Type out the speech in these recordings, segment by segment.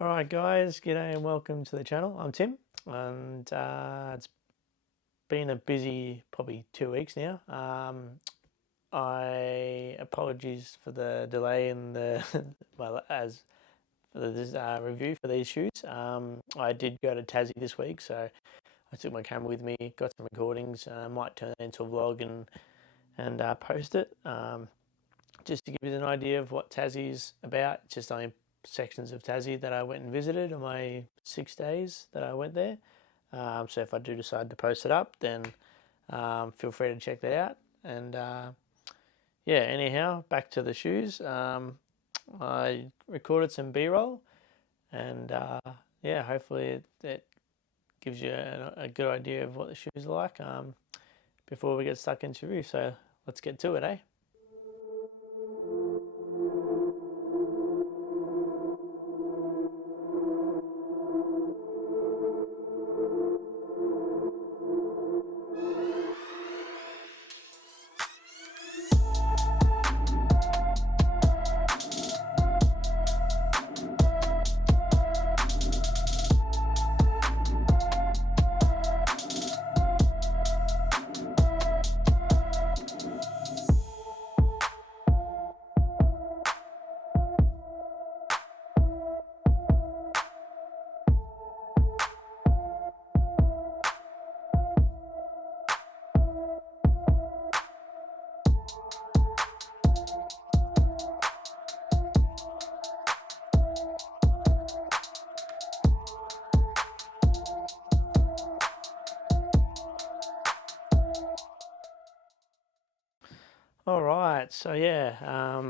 Alright guys, g'day and welcome to the channel. I'm Tim and it's been a busy probably 2 weeks now. I apologies for the delay in the well as for this review for these shoes. I did go to Tassie this week, so I took my camera with me, got some recordings. I might turn it into a vlog and post it. Just to give you an idea of what Tassie's about. It's just only sections of Tassie that I went and visited on my 6 days that I went there. So if I do decide to post it up, then feel free to check that out. And yeah, anyhow, back to the shoes. I recorded some B-roll, and yeah, hopefully it gives you a good idea of what the shoes are like before we get stuck into review. So let's get to it, eh? All right, so yeah, I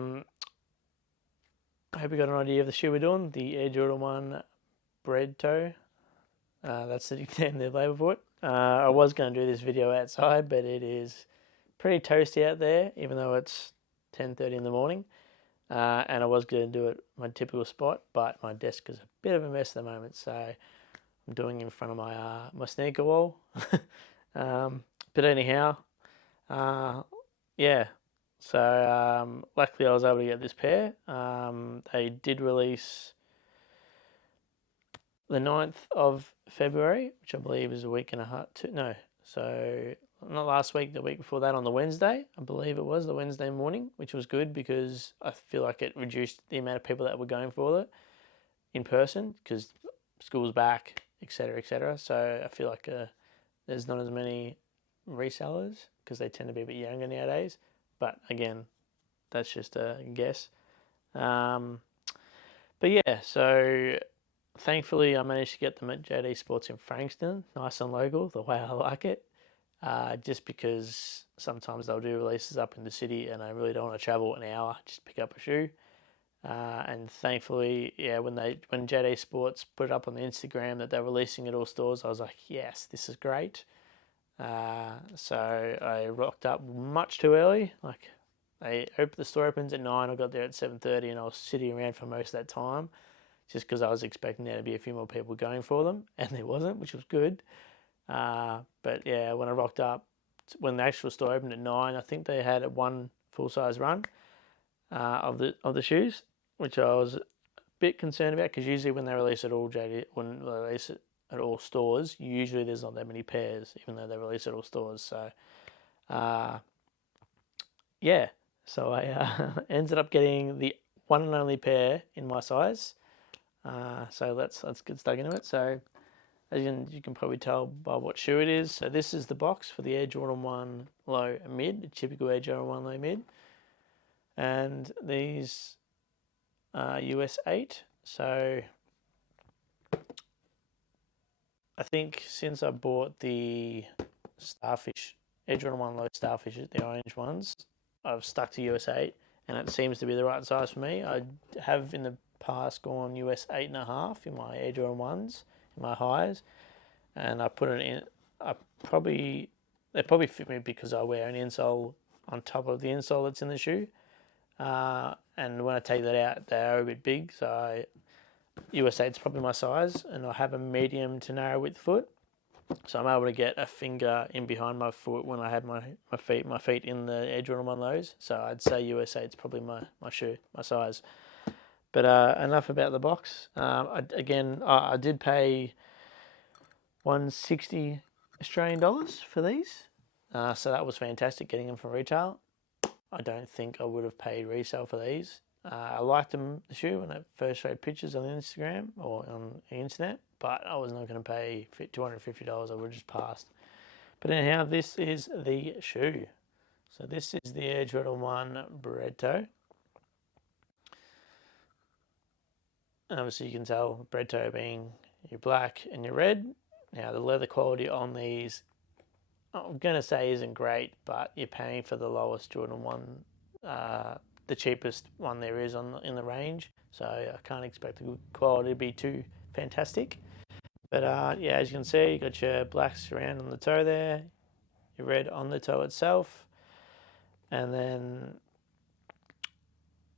hope you got an idea of the shoe we're doing. The Air Jordan 1 Bred toe. That's the nickname they've labelled for it. I was going to do this video outside, but it is pretty toasty out there, even though it's 10:30 in the morning. And I was going to do it my typical spot, but my desk is a bit of a mess at the moment, so I'm doing it in front of my sneaker wall. But anyhow, yeah. So luckily I was able to get this pair. They did release the 9th of February, which I believe is a week and a half. No, so not last week, the week before that on the Wednesday. I believe it was the Wednesday morning, which was good because I feel like it reduced the amount of people that were going for it in person because school's back, etc., etc. So I feel like there's not as many resellers because they tend to be a bit younger nowadays. But again, that's just a guess. But yeah, so thankfully I managed to get them at JD Sports in Frankston, nice and local, the way I like it. Just because sometimes they'll do releases up in the city and I really don't want to travel an hour just pick up a shoe. And thankfully, yeah, when JD Sports put it up on the Instagram that they're releasing at all stores, I was like, yes, this is great. So I rocked up much too early. Like the store opens at 9. I got there at 7:30, and I was sitting around for most of that time, just because I was expecting there to be a few more people going for them, and there wasn't, which was good. But yeah, when I rocked up, when the actual store opened at 9, I think they had one full size run of the shoes, which I was a bit concerned about because usually when they release it all when they release it at all stores, usually there's not that many pairs, even though they release at all stores. So, yeah, so I ended up getting the one and only pair in my size. So let's get stuck into it. So, as you can probably tell by what shoe it is. So this is the box for the Air Jordan 1 Low Mid, the typical Air Jordan 1 Low Mid. And these are US 8. So I think since I bought the Starfish, Air Jordan 1 Low Starfish, the orange ones, I've stuck to US 8 and it seems to be the right size for me. I have in the past gone US 8.5 in my Air Jordan 1s, in my highs, and I put it in. They probably fit me because I wear an insole on top of the insole that's in the shoe. And when I take that out, they are a bit big, so US 8 is probably my size, and I have a medium to narrow width foot, so I'm able to get a finger in behind my foot when I have my feet in the Air Jordan 1 lows. So I'd say US 8 is probably my shoe, my size. But enough about the box. I did pay $160 Australian for these. So that was fantastic getting them from retail. I don't think I would have paid resale for these. I liked them, the shoe, when I first showed pictures on Instagram or on the internet, but I was not going to pay $250. I would have just passed. But anyhow, this is the shoe. So this is the Air Jordan 1 Bred toe. And obviously you can tell Bred toe being your black and your red. Now the leather quality on these, I'm going to say isn't great, but you're paying for the lowest Jordan 1, the cheapest one there is in the range. So I can't expect the good quality to be too fantastic. But yeah, as you can see, you got your blacks around on the toe there, your red on the toe itself, and then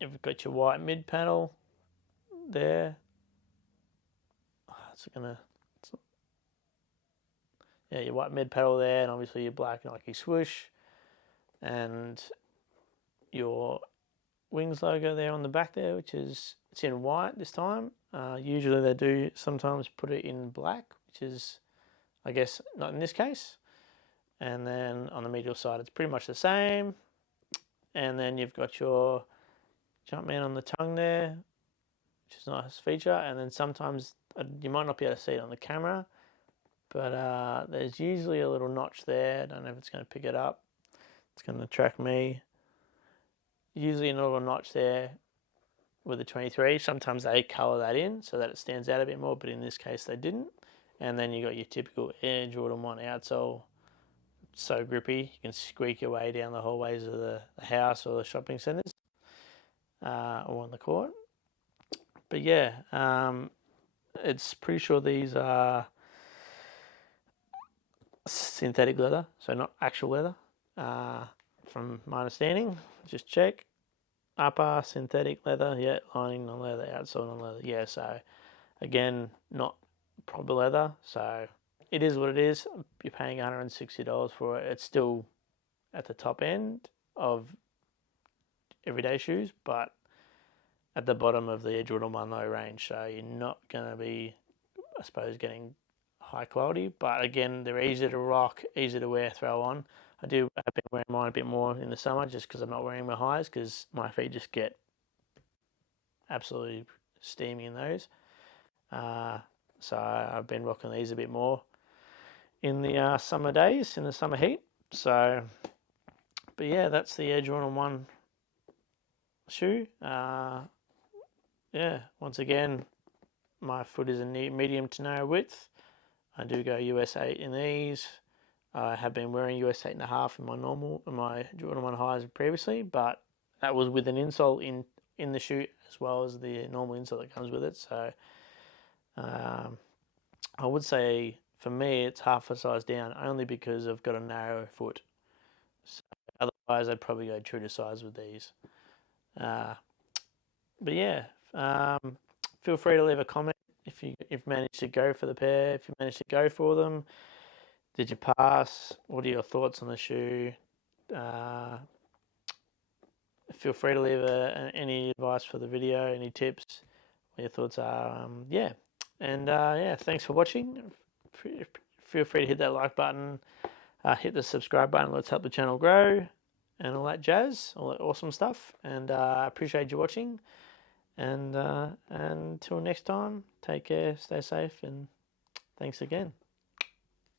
you've got your white mid panel there. Your white mid panel there, and obviously your black Nike swoosh, and your Wings logo there on the back there, which is, it's in white this time. Usually they do sometimes put it in black, which is, I guess, not in this case. And then on the medial side, it's pretty much the same. And then you've got your Jumpman on the tongue there, which is a nice feature. And then sometimes, you might not be able to see it on the camera, but there's usually a little notch there. I don't know if it's going to pick it up. It's going to track me. Usually a little notch there with the 23. Sometimes they colour that in so that it stands out a bit more, but in this case they didn't. And then you got your typical Air Jordan 1 outsole. So grippy, you can squeak your way down the hallways of the house or the shopping centres or on the court. But yeah, it's pretty sure these are synthetic leather, so not actual leather. From my understanding, just check. Upper synthetic leather, yeah, lining non leather, outsole non leather, yeah. So again, not proper leather. So it is what it is. You're paying $160 for it. It's still at the top end of everyday shoes, but at the bottom of the Jordan 1 low range. So you're not going to be, I suppose, getting high quality. But again, they're easy to rock, easy to wear, throw on. I've been wearing mine a bit more in the summer just because I'm not wearing my highs because my feet just get absolutely steamy in those. So I've been rocking these a bit more in the summer days, in the summer heat. So, but yeah, that's the Air Jordan 1 shoe. Yeah, once again, my foot is a medium to narrow width. I do go US 8 in these. I have been wearing US 8.5 in my Jordan 1 highs previously, but that was with an insole in the shoe as well as the normal insole that comes with it. So I would say for me it's half a size down only because I've got a narrow foot. So otherwise I'd probably go true to size with these. But yeah, feel free to leave a comment if you've managed to go for the pair, if you managed to go for them. Did you pass? What are your thoughts on the shoe? Feel free to leave any advice for the video, any tips, what your thoughts are. Yeah. And yeah, thanks for watching. Feel free to hit that like button, hit the subscribe button. Let's help the channel grow and all that jazz, all that awesome stuff. And I appreciate you watching. And until next time, take care, stay safe, and thanks again.